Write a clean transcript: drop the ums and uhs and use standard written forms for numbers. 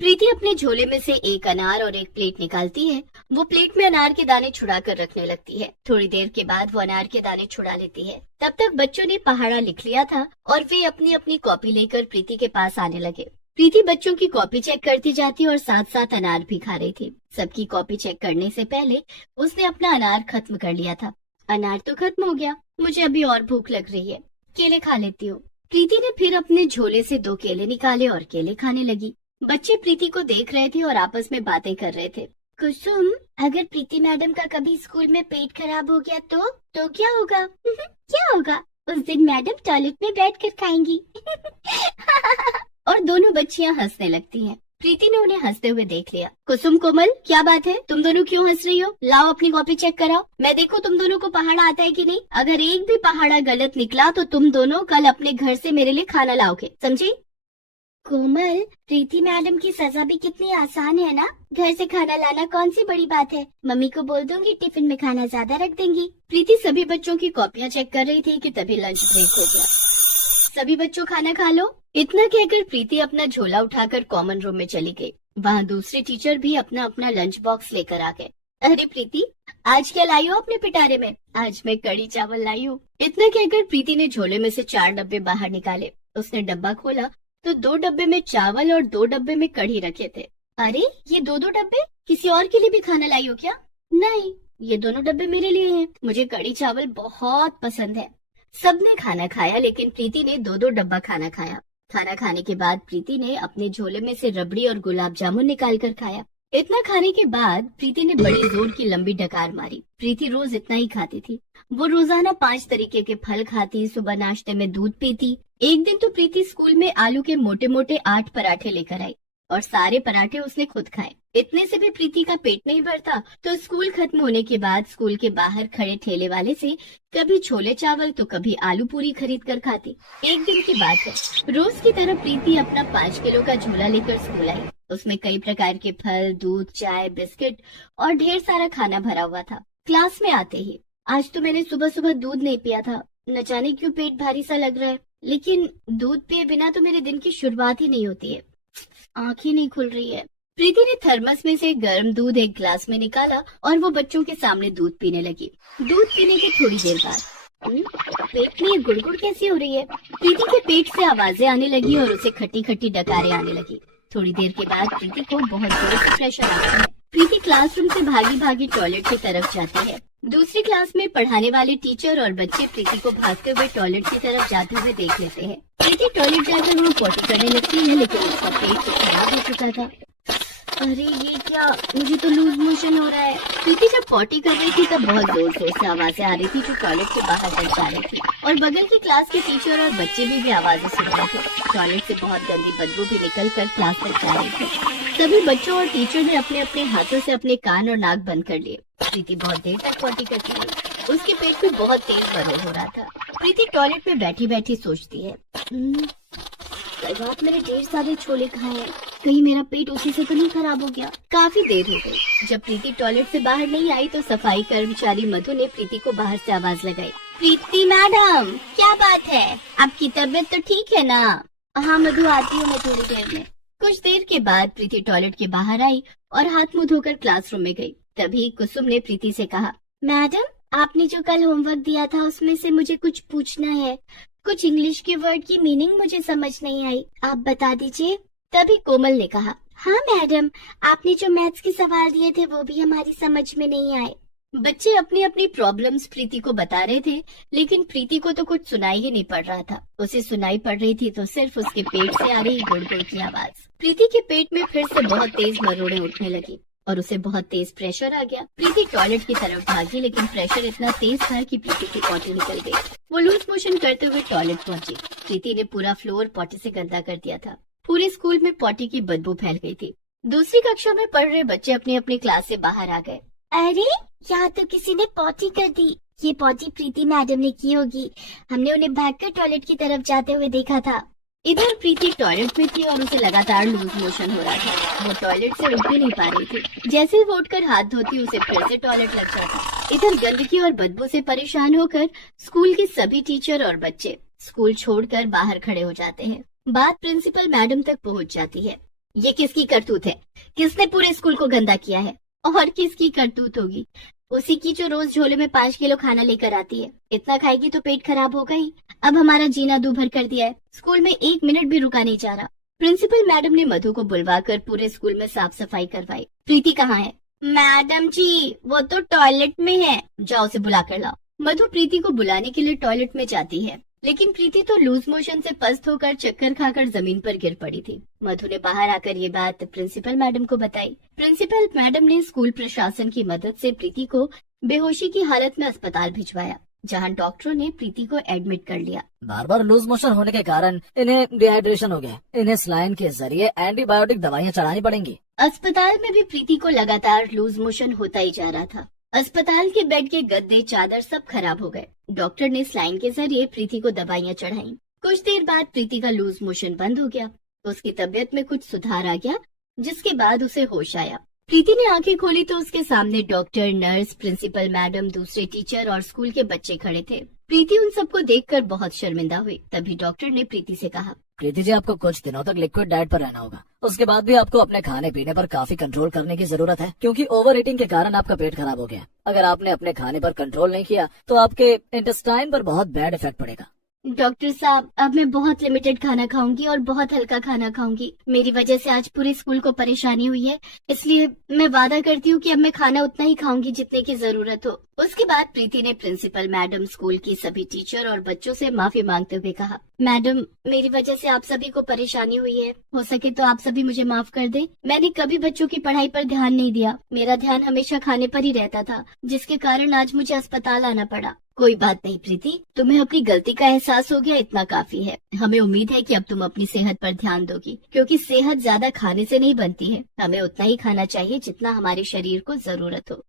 प्रीति अपने झोले में से एक अनार और एक प्लेट निकालती है। वो प्लेट में अनार के दाने छुड़ा कर रखने लगती है। थोड़ी देर के बाद वो अनार के दाने छुड़ा लेती है। तब तक बच्चों ने पहाड़ा लिख लिया था और वे अपनी अपनी कॉपी लेकर प्रीति के पास आने लगे। प्रीति बच्चों की कॉपी चेक करती जाती और साथ साथ अनार भी खा रही थी। सबकी कॉपी चेक करने से पहले उसने अपना अनार खत्म कर लिया था। अनार तो खत्म हो गया, मुझे अभी और भूख लग रही है, केले खा लेती हूँ। प्रीति ने फिर अपने झोले से 2 केले निकाले और केले खाने लगी। बच्चे प्रीति को देख रहे थे और आपस में बातें कर रहे थे। कुसुम, अगर प्रीति मैडम का कभी स्कूल में पेट खराब हो गया तो क्या होगा? क्या होगा? उस दिन मैडम टॉयलेट में बैठकर खाएंगी। और दोनों बच्चियां हंसने लगती हैं। प्रीति ने उन्हें हंसते हुए देख लिया। कुसुम, कोमल, क्या बात है? तुम दोनों क्यों हंस रही हो? लाओ अपनी कॉपी चेक कराओ, मैं देखूं तुम दोनों को पहाड़ा आता है कि नहीं। अगर एक भी पहाड़ा गलत निकला तो तुम दोनों कल अपने घर से मेरे लिए खाना लाओगे, समझी? कोमल, प्रीति मैडम की सजा भी कितनी आसान है ना। घर से खाना लाना कौन सी बड़ी बात है। मम्मी को बोल दूंगी टिफिन में खाना ज्यादा रख देंगी। प्रीति सभी बच्चों की कॉपियां चेक कर रही थी कि तभी लंच ब्रेक हो गया। सभी बच्चों खाना खा लो, इतना कहकर प्रीति अपना झोला उठाकर कॉमन रूम में चली गई। वहाँ दूसरे टीचर भी अपना अपना लंच बॉक्स लेकर आ गए। अरे प्रीति, आज क्या लाई हो अपने पिटारे में? आज मैं कढ़ी चावल लाई हूँ। इतना कहकर प्रीति ने झोले में से 4 डब्बे बाहर निकाले। उसने डब्बा खोला तो 2 डब्बे में चावल और 2 डब्बे में कढ़ी रखे थे। अरे, ये 2-2 डब्बे? किसी और के लिए भी खाना लाई हो क्या? नहीं, ये दोनों डब्बे मेरे लिए हैं। मुझे कढ़ी चावल बहुत पसंद है। सबने खाना खाया, लेकिन प्रीति ने 2-2 डब्बा खाना खाया। खाना खाने के बाद प्रीति ने अपने झोले में से रबड़ी और गुलाब जामुन निकाल कर खाया। इतना खाने के बाद प्रीति ने बड़ी जोर की लंबी डकार मारी। प्रीति रोज इतना ही खाती थी। वो रोजाना 5 तरीके के फल खाती, सुबह नाश्ते में दूध पीती। एक दिन तो प्रीति स्कूल में आलू के मोटे मोटे 8 पराठे लेकर आई और सारे पराठे उसने खुद खाए। इतने से भी प्रीति का पेट नहीं भरता तो स्कूल खत्म होने के बाद स्कूल के बाहर खड़े ठेले वाले से कभी छोले चावल तो कभी आलू पूरी खरीद कर खाती। एक दिन की बात है, रोज की तरह प्रीति अपना 5 किलो का झोला लेकर स्कूल आई। उसमें कई प्रकार के फल, दूध, चाय, बिस्किट और ढेर सारा खाना भरा हुआ था। क्लास में आते ही, आज तो मैंने सुबह सुबह दूध नहीं पिया था, न जाने क्यों पेट भारी सा लग रहा है। लेकिन दूध पिए बिना तो मेरे दिन की शुरुआत ही नहीं होती है। आंखें नहीं खुल रही है। प्रीति ने थर्मस में से गर्म दूध एक ग्लास में निकाला और वो बच्चों के सामने दूध पीने लगी। दूध पीने के थोड़ी देर बाद पेट में गुड़गुड़ कैसी हो रही है? प्रीति के पेट से आवाजें आने लगी और उसे खट्टी खट्टी डकारें आने लगी। थोड़ी देर के बाद प्रीति को बहुत जोर से प्रेशर आता है। प्रीति क्लासरूम से भागी भागी टॉयलेट की तरफ जाती है। दूसरी क्लास में पढ़ाने वाले टीचर और बच्चे प्रीति को भागते हुए टॉयलेट की तरफ जाते हुए देख लेते हैं। प्रीति टॉयलेट जाकर वो पॉटी करने लगती है, लेकिन उसका पेट तो खराब हो चुका था। अरे ये क्या, मुझे तो लूज मोशन हो रहा है। प्रीति जब पॉटी कर रही थी तब बहुत जोर जोर से आवाजें आ रही थी जो टॉयलेट के बाहर तक जा रही थी और बगल की क्लास के टीचर और बच्चे भी आवाजें सुन रहे थे। टॉयलेट से बहुत गंदी बदबू भी निकल कर क्लास तक जा रही थी। सभी बच्चों और टीचर ने अपने अपने हाथों से अपने कान और नाक बंद कर लिए। प्रीति बहुत देर तक पॉटी करती रही। उसके पेट में बहुत तेज मरोड़ हो रहा था। प्रीति टॉयलेट में बैठी बैठी सोचती है, कल रात मैंने ढेर सारे छोले खाए हैं, कहीं मेरा पेट उसी से तो नहीं खराब हो गया। काफी देर हो गई। जब प्रीति टॉयलेट से बाहर नहीं आई तो सफाई कर्मचारी मधु ने प्रीति को बाहर से आवाज लगाई, प्रीति मैडम, क्या बात है? आपकी तबीयत तो ठीक है ना? हाँ मधु, आती हूँ मैं थोड़ी देर में। कुछ देर के बाद प्रीति टॉयलेट के बाहर आई और हाथ मुंह धोकर क्लासरूम में गई। तभी कुसुम ने प्रीति से कहा, मैडम, आपने जो कल होमवर्क दिया था उसमें से मुझे कुछ पूछना है। कुछ इंग्लिश के वर्ड की मीनिंग मुझे समझ नहीं आई, आप बता दीजिए। तभी कोमल ने कहा, हाँ मैडम, आपने जो मैथ्स के सवाल दिए थे वो भी हमारी समझ में नहीं आए। बच्चे अपनी अपनी प्रॉब्लम्स प्रीति को बता रहे थे, लेकिन प्रीति को तो कुछ सुनाई ही नहीं पड़ रहा था। उसे सुनाई पड़ रही थी तो सिर्फ उसके पेट से आ रही गुड़-गुड़ की आवाज। प्रीति के पेट में फिर से बहुत तेज मरोड़े उठने लगी और उसे बहुत तेज प्रेशर आ गया। प्रीति टॉयलेट की तरफ भागी, लेकिन प्रेशर इतना तेज था कि प्रीति की पॉटी निकल गई। वो लूज मोशन करते हुए टॉयलेट पहुंची। प्रीति ने पूरा फ्लोर पॉटी से गंदा कर दिया था। पूरे स्कूल में पॉटी की बदबू फैल गई थी। दूसरी कक्षा में पढ़ रहे बच्चे अपनी अपनी क्लास से बाहर आ गए। अरे, यहाँ तो किसी ने पॉटी कर दी। ये पॉटी प्रीति मैडम ने की होगी। हमने उन्हें भागकर टॉयलेट की तरफ जाते हुए देखा था। इधर प्रीति टॉयलेट में थी और उसे लगातार लूज मोशन हो रहा था। वो टॉयलेट से उठ भी नहीं पा रही थी। जैसे ही वो उठकर हाथ धोती उसे फिर से टॉयलेट लग जाता। इधर गंदगी और बदबू से परेशान होकर स्कूल के सभी टीचर और बच्चे स्कूल छोड़कर बाहर खड़े हो जाते हैं। बात प्रिंसिपल मैडम तक पहुंच जाती है। ये किसकी करतूत है? किसने पूरे स्कूल को गंदा किया है? और किसकी करतूत होगी? उसी की जो रोज झोले में 5 किलो खाना लेकर आती है। इतना खाएगी तो पेट खराब होगा ही। अब हमारा जीना दूभर कर दिया है। स्कूल में 1 मिनट भी रुका नहीं जा रहा। प्रिंसिपल मैडम ने मधु को बुलवाकर पूरे स्कूल में साफ सफाई करवाई। प्रीति कहाँ है? मैडम जी, वो तो टॉयलेट में है। जाओ उसे बुला कर लाओ। मधु प्रीति को बुलाने के लिए टॉयलेट में जाती है, लेकिन प्रीति तो लूज मोशन से पस्त होकर चक्कर खाकर जमीन पर गिर पड़ी थी। मधु ने बाहर आकर ये बात प्रिंसिपल मैडम को बताई। प्रिंसिपल मैडम ने स्कूल प्रशासन की मदद से प्रीति को बेहोशी की हालत में अस्पताल भिजवाया, जहां डॉक्टरों ने प्रीति को एडमिट कर लिया। बार बार लूज मोशन होने के कारण इन्हें डिहाइड्रेशन हो गया। इन्हें सलाइन के जरिए एंटीबायोटिक दवाइयाँ चढ़ानी पड़ेंगी। अस्पताल में भी प्रीति को लगातार लूज मोशन होता ही जा रहा था। अस्पताल के बेड के गद्दे, चादर सब खराब हो गए। डॉक्टर ने सलाइन के जरिए प्रीति को दवाइयाँ चढ़ाई। कुछ देर बाद प्रीति का लूज मोशन बंद हो गया। उसकी तबीयत में कुछ सुधार आ गया, जिसके बाद उसे होश आया। प्रीति ने आंखें खोली तो उसके सामने डॉक्टर, नर्स, प्रिंसिपल मैडम, दूसरे टीचर और स्कूल के बच्चे खड़े थे। प्रीति उन सबको देखकर बहुत शर्मिंदा हुई। तभी डॉक्टर ने प्रीति से कहा, प्रीति जी, आपको कुछ दिनों तक लिक्विड डाइट पर रहना होगा। उसके बाद भी आपको अपने खाने पीने पर काफी कंट्रोल करने की जरूरत है, क्योंकि ओवर ईटिंग के कारण आपका पेट खराब हो गया। अगर आपने अपने खाने पर कंट्रोल नहीं किया तो आपके इंटेस्टाइन पर बहुत बैड इफेक्ट पड़ेगा। डॉक्टर साहब, अब मैं बहुत लिमिटेड खाना खाऊंगी और बहुत हल्का खाना खाऊंगी। मेरी वजह से आज पूरे स्कूल को परेशानी हुई है, इसलिए मैं वादा करती हूँ कि अब मैं खाना उतना ही खाऊंगी जितने की जरूरत हो। उसके बाद प्रीति ने प्रिंसिपल मैडम, स्कूल की सभी टीचर और बच्चों से माफी मांगते हुए कहा, मैडम, मेरी वजह से आप सभी को परेशानी हुई है। हो सके तो आप सभी मुझे माफ कर दें। मैंने कभी बच्चों की पढ़ाई पर ध्यान नहीं दिया। मेरा ध्यान हमेशा खाने पर ही रहता था, जिसके कारण आज मुझे अस्पताल आना पड़ा। कोई बात नहीं प्रीति, तुम्हें अपनी गलती का एहसास हो गया, इतना काफी है। हमें उम्मीद है कि अब तुम अपनी सेहत पर ध्यान दोगी, क्योंकि सेहत ज्यादा खाने से नहीं बनती है। हमें उतना ही खाना चाहिए जितना हमारे शरीर को जरूरत हो।